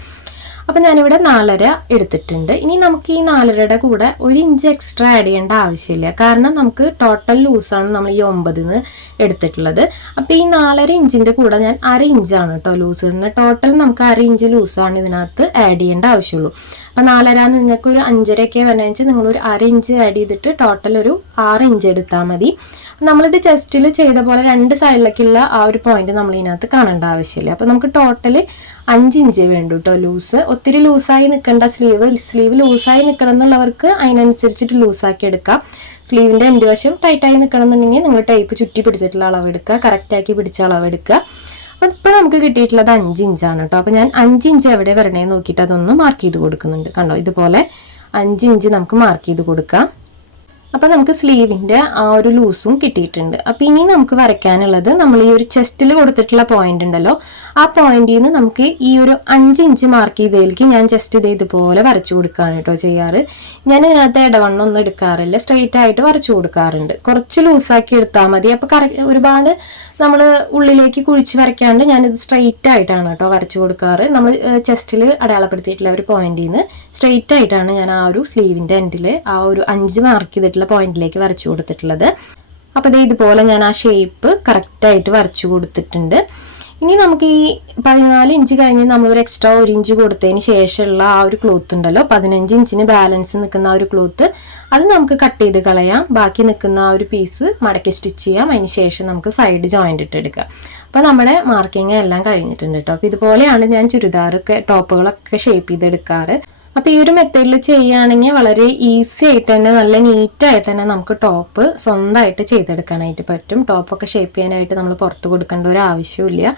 അപ്പം ഞാനിവിടെ 4.5 എടുത്തിട്ടുണ്ട്. ഇനി നമുക്ക് ഈ 4.5യുടെ കൂടെ 1 ഇഞ്ച് എക്സ്ട്രാ ആഡ് ചെയ്യേണ്ട ആവശ്യമില്ല. കാരണം നമുക്ക് ടോട്ടൽ ലൂസാണ് നമ്മൾ ഈ 9 എടുത്തിട്ടുള്ളത്. അപ്പോൾ ഈ 4.5 ഇഞ്ചിൻ്റെ കൂടെ ഞാൻ 1/2 ഇഞ്ചാണ് കേട്ടോ ലൂസ് ഇടുന്നത്. ടോട്ടൽ നമുക്ക് 1/2 ഇഞ്ച് ലൂസാണ് ഇതിനകത്ത് ആഡ് ചെയ്യേണ്ട ആവശ്യമുള്ളൂ. അപ്പം 4.5 നിങ്ങൾക്ക് ഒരു 5.5 വരണമെന്ന് വെച്ചാൽ നിങ്ങളൊരു 1/2 ഇഞ്ച് ആഡ് ചെയ്തിട്ട് ടോട്ടൽ ഒരു 6 ഇഞ്ച് എടുത്താൽ മതി. നമ്മളിത് ചെസ്റ്റിൽ ചെയ്ത പോലെ 2 സൈഡിലേക്കുള്ള ആ ഒരു പോയിന്റ് നമ്മൾ ഇതിനകത്ത് കാണേണ്ട ആവശ്യമില്ല. അപ്പോൾ നമുക്ക് ടോട്ടൽ 5 ഇഞ്ച് വേണ്ടു കേട്ടോ ലൂസ്. ഒത്തിരി ലൂസായി നിൽക്കേണ്ട, സ്ലീവ് ലൂസായി നിൽക്കണം എന്നുള്ളവർക്ക് അതിനനുസരിച്ചിട്ട് ലൂസാക്കി എടുക്കാം. സ്ലീവിൻ്റെ എൻഡ് വശം ടൈറ്റായി നിൽക്കണം എന്നുണ്ടെങ്കിൽ നിങ്ങൾ ടൈപ്പ് ചുറ്റി പിടിച്ചിട്ടുള്ള അളവ് എടുക്കുക, കറക്റ്റാക്കി പിടിച്ച അളവ് എടുക്കുക. അപ്പോൾ ഇപ്പോൾ നമുക്ക് കിട്ടിയിട്ടുള്ളത് 5 ഇഞ്ചാണ് കേട്ടോ. അപ്പോൾ ഞാൻ 5 ഇഞ്ച് എവിടെ വരണേ നോക്കിയിട്ട് അതൊന്ന് മാർക്ക് ചെയ്ത് കൊടുക്കുന്നുണ്ട്. കണ്ടോ, ഇതുപോലെ 5 ഇഞ്ച് നമുക്ക് മാർക്ക് ചെയ്ത് കൊടുക്കാം. അപ്പോൾ നമുക്ക് സ്ലീവിൻ്റെ ആ ഒരു ലൂസും കിട്ടിയിട്ടുണ്ട്. അപ്പോൾ ഇനി നമുക്ക് വരയ്ക്കാനുള്ളത് നമ്മൾ ഈ ഒരു ചെസ്റ്റിൽ കൊടുത്തിട്ടുള്ള പോയിന്റ് ഉണ്ടല്ലോ, ആ പോയിന്റിൽ നിന്ന് നമുക്ക് ഈ ഒരു 5 ഇഞ്ച് മാർക്ക് ചെയ്തതിലേക്ക് ഞാൻ ജസ്റ്റ് ഇതുപോലെ വരച്ചു കൊടുക്കുകയാണ് കേട്ടോ ചെയ്യാറ്. ഞാൻ ഇതിനകത്ത് ഇടവണ്ണൊന്നും എടുക്കാറില്ല, സ്ട്രെയിറ്റ് ആയിട്ട് വരച്ചു കൊടുക്കാറുണ്ട്. കുറച്ച് ലൂസാക്കി എടുത്താൽ മതി. അപ്പോൾ ഒരുപാട് നമ്മൾ ഉള്ളിലേക്ക് കുഴിച്ച് വരയ്ക്കാണ്ട് ഞാനിത് സ്ട്രെയിറ്റ് ആയിട്ടാണ് കേട്ടോ വരച്ചു കൊടുക്കാറ്. നമ്മൾ ചെസ്റ്റിൽ അടയാളപ്പെടുത്തിയിട്ടുള്ള ഒരു പോയിന്റിൽ നിന്ന് സ്ട്രെയിറ്റ് ആയിട്ടാണ് ഞാൻ ആ ഒരു സ്ലീവിൻ്റെ എൻഡിൽ ആ ഒരു 5 മാർക്ക് ചെയ്തിട്ടുള്ള പോയിന്റിലേക്ക് വരച്ചു കൊടുത്തിട്ടുള്ളത്. അപ്പോൾ ഇതുപോലെ ഞാൻ ആ ഷേപ്പ് കറക്റ്റായിട്ട് വരച്ചു കൊടുത്തിട്ടുണ്ട്. ഇനി നമുക്ക് ഈ 14 ഇഞ്ച് കഴിഞ്ഞ് നമ്മളൊരു എക്സ്ട്രാ 1 ഇഞ്ച് കൊടുത്തതിന് ശേഷമുള്ള ആ ഒരു ക്ലോത്ത് ഉണ്ടല്ലോ, 15 ഇഞ്ചിന് ബാലൻസ് നിൽക്കുന്ന ആ ഒരു ക്ലോത്ത്, അത് നമുക്ക് കട്ട് ചെയ്ത് കളയാം. ബാക്കി നിൽക്കുന്ന ആ ഒരു പീസ് മടക്കി സ്റ്റിച്ച് ചെയ്യാം. അതിന് ശേഷം നമുക്ക് സൈഡ് ജോയിൻ്റ് ഇട്ടെടുക്കാം. അപ്പോൾ നമ്മുടെ മാർക്കിങ് എല്ലാം കഴിഞ്ഞിട്ടുണ്ട് കേട്ടോ. അപ്പോൾ ഇതുപോലെയാണ് ഞാൻ ചുരിദാറൊക്കെ ടോപ്പുകളൊക്കെ ഷേപ്പ് ചെയ്തെടുക്കാറ്. അപ്പോൾ ഈ ഒരു മെത്തേഡിൽ ചെയ്യുകയാണെങ്കിൽ വളരെ ഈസി ആയിട്ട് തന്നെ, നല്ല നീറ്റായിട്ട് തന്നെ നമുക്ക് ടോപ്പ് സ്വന്തമായിട്ട് ചെയ്തെടുക്കാനായിട്ട് പറ്റും. ടോപ്പൊക്കെ ഷേപ്പ് ചെയ്യാനായിട്ട് നമ്മൾ പുറത്ത് കൊടുക്കേണ്ട ഒരു ആവശ്യമില്ല.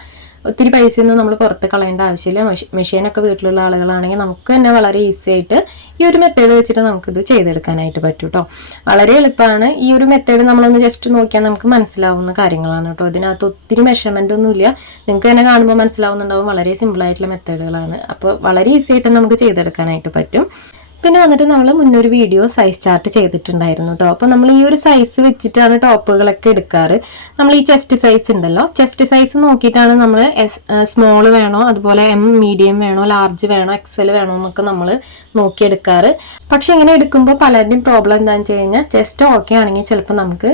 ഒത്തിരി പൈസയൊന്നും നമ്മൾ പുറത്ത് കളയേണ്ട ആവശ്യമില്ല. മെഷീനൊക്കെ വീട്ടിലുള്ള ആളുകളാണെങ്കിൽ നമുക്ക് തന്നെ വളരെ ഈസി ആയിട്ട് ഈ ഒരു മെത്തേഡ് വെച്ചിട്ട് നമുക്കിത് ചെയ്തെടുക്കാനായിട്ട് പറ്റും കേട്ടോ. വളരെ എളുപ്പമാണ്. ഈ ഒരു മെത്തേഡ് നമ്മളൊന്ന് ജസ്റ്റ് നോക്കിയാൽ നമുക്ക് മനസ്സിലാവുന്ന കാര്യങ്ങളാണ് കേട്ടോ. ഇതിനകത്ത് ഒത്തിരി മെഷർമെൻ്റ് ഒന്നുമില്ല. നിങ്ങൾക്ക് തന്നെ കാണുമ്പോൾ മനസ്സിലാവുന്നുണ്ടാവും. വളരെ സിമ്പിളായിട്ടുള്ള മെത്തേഡുകളാണ്. അപ്പോൾ വളരെ ഈസി ആയിട്ട് നമുക്ക് ചെയ്തെടുക്കാനായിട്ട് പറ്റും. പിന്നെ വന്നിട്ട് നമ്മൾ മുന്നൊരു വീഡിയോ സൈസ് ചാർട്ട് ചെയ്തിട്ടുണ്ടായിരുന്നു കേട്ടോ. അപ്പോൾ നമ്മൾ ഈ ഒരു സൈസ് വെച്ചിട്ടാണ് ടോപ്പുകളൊക്കെ എടുക്കാറ്. നമ്മൾ ഈ ചെസ്റ്റ് സൈസ് ഉണ്ടല്ലോ, ചെസ്റ്റ് സൈസ് നോക്കിയിട്ടാണ് നമ്മൾ സ്മോൾ വേണോ, അതുപോലെ മീഡിയം വേണോ, ലാർജ് വേണോ, എക്സൽ വേണോ എന്നൊക്കെ നമ്മൾ നോക്കിയെടുക്കാറ്. പക്ഷെ ഇങ്ങനെ എടുക്കുമ്പോൾ പലരുടെയും പ്രോബ്ലം എന്താണെന്ന് വെച്ച് കഴിഞ്ഞാൽ, ചെസ്റ്റ് ഓക്കെ ആണെങ്കിൽ ചിലപ്പോൾ നമുക്ക്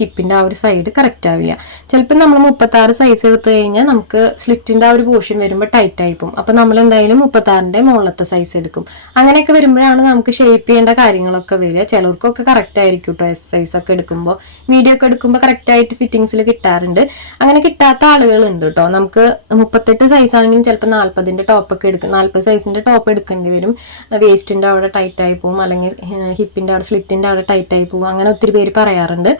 ഹിപ്പിൻ്റെ ആ ഒരു സൈഡ് കറക്റ്റ് ആവില്ല. ചിലപ്പോൾ നമ്മൾ 36 സൈസ് എടുത്തു കഴിഞ്ഞാൽ നമുക്ക് സ്ലിറ്റിൻ്റെ ആ ഒരു പോർഷൻ വരുമ്പോൾ ടൈറ്റ് ആയി പോകും. അപ്പോൾ നമ്മൾ എന്തായാലും 36ൻ്റെ മുകളിലത്തെ സൈസ് എടുക്കും. അങ്ങനെയൊക്കെ വരുമ്പോഴാണ് നമുക്ക് ഷേപ്പ് ചെയ്യേണ്ട കാര്യങ്ങളൊക്കെ വരിക. ചിലർക്കൊക്കെ കറക്റ്റ് ആയിരിക്കും കേട്ടോ. എസ് സൈസ് ഒക്കെ എടുക്കുമ്പോൾ, മീഡിയം ഒക്കെ എടുക്കുമ്പോൾ കറക്റ്റ് ആയിട്ട് ഫിറ്റിങ്സിൽ കിട്ടാറുണ്ട്. അങ്ങനെ കിട്ടാത്ത ആളുകളുണ്ട് കേട്ടോ. നമുക്ക് 38 സൈസ് ആണെങ്കിലും ചിലപ്പോൾ 40ൻ്റെ ടോപ്പൊക്കെ എടുക്കും. 40 സൈസിൻ്റെ ടോപ്പ് എടുക്കേണ്ടി വരും. വേസ്റ്റിൻ്റെ അവിടെ ടൈറ്റായി പോകും, അല്ലെങ്കിൽ ഹിപ്പിൻ്റെ അവിടെ, സ്ലിറ്റിൻ്റെ അവിടെ ടൈറ്റായി പോകും. അങ്ങനെ ഒത്തിരി പേര് പറയാറുണ്ട്.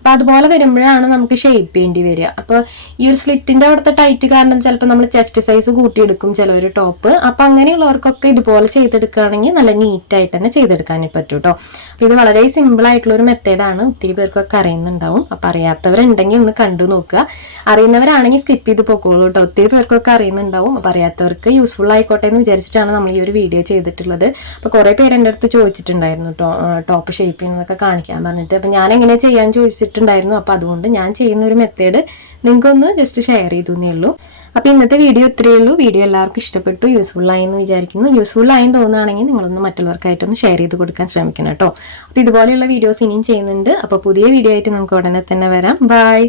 അപ്പോൾ അതുപോലെ വരുമ്പോഴാണ് നമുക്ക് ഷേപ്പ് ചെയ്യേണ്ടി വരിക. അപ്പോൾ ഈ ഒരു സ്ലിറ്റിൻ്റെ അവിടുത്തെ ടൈറ്റ് കാരണം ചിലപ്പോൾ നമ്മൾ ചെസ്റ്റ് സൈസ് കൂട്ടിയെടുക്കും ചിലവർ ടോപ്പ്. അപ്പോൾ അങ്ങനെയുള്ളവർക്കൊക്കെ ഇതുപോലെ ചെയ്തെടുക്കുകയാണെങ്കിൽ നല്ല നീറ്റായിട്ട് തന്നെ ചെയ്തെടുക്കാനേ പറ്റും കേട്ടോ. അപ്പോൾ ഇത് വളരെ സിമ്പിളായിട്ടുള്ളൊരു മെത്തേഡാണ്. ഒത്തിരി പേർക്കൊക്കെ അറിയുന്നുണ്ടാവും. അപ്പോൾ അറിയാത്തവരുണ്ടെങ്കിൽ ഒന്ന് കണ്ടു നോക്കുക. അറിയുന്നവരാണെങ്കിൽ സ്കിപ്പ് ചെയ്ത് പോക്കോളൂ കേട്ടോ. ഒത്തിരി പേർക്കൊക്കെ അറിയുന്നുണ്ടാവും. അപ്പോൾ അറിയാത്തവർക്ക് യൂസ്ഫുൾ ആയിക്കോട്ടെ എന്ന് വിചാരിച്ചിട്ടാണ് നമ്മൾ ഈ ഒരു വീഡിയോ ചെയ്തിട്ടുള്ളത്. അപ്പോൾ കുറേ പേര് എൻ്റെ അടുത്ത് ചോദിച്ചിട്ടുണ്ടായിരുന്നു കേട്ടോ, ടോപ്പ് ഷേപ്പ് ചെയ്യുന്നതൊക്കെ കാണിക്കാൻ പറഞ്ഞിട്ട്. അപ്പോൾ ഞാൻ എങ്ങനെ ചെയ്യാൻ ചോദിച്ചിട്ടുണ്ടായിരുന്നു. അപ്പോൾ അതുകൊണ്ട് ഞാൻ ചെയ്യുന്ന ഒരു മെത്തേഡ് നിങ്ങൾക്കൊന്ന് ജസ്റ്റ് ഷെയർ ചെയ്തു എന്നേ ഉള്ളൂ. അപ്പോൾ ഇന്നത്തെ വീഡിയോ ഇത്രയേ ഉള്ളൂ. വീഡിയോ എല്ലാവർക്കും ഇഷ്ടപ്പെട്ടു, യൂസ്ഫുൾ എന്ന് വിചാരിക്കുന്നു. യൂസ്ഫുൾ ആയെന്ന് തോന്നുകയാണെങ്കിൽ നിങ്ങളൊന്ന് മറ്റുള്ളവർക്കായിട്ടൊന്ന് ഷെയർ ചെയ്ത് കൊടുക്കാൻ ശ്രമിക്കണം കേട്ടോ. അപ്പോൾ ഇതുപോലെയുള്ള വീഡിയോസ് ഇനിയും ചെയ്യുന്നുണ്ട്. അപ്പോൾ പുതിയ വീഡിയോ ആയിട്ട് നമുക്ക് ഉടനെ തന്നെ വരാം. ബൈ.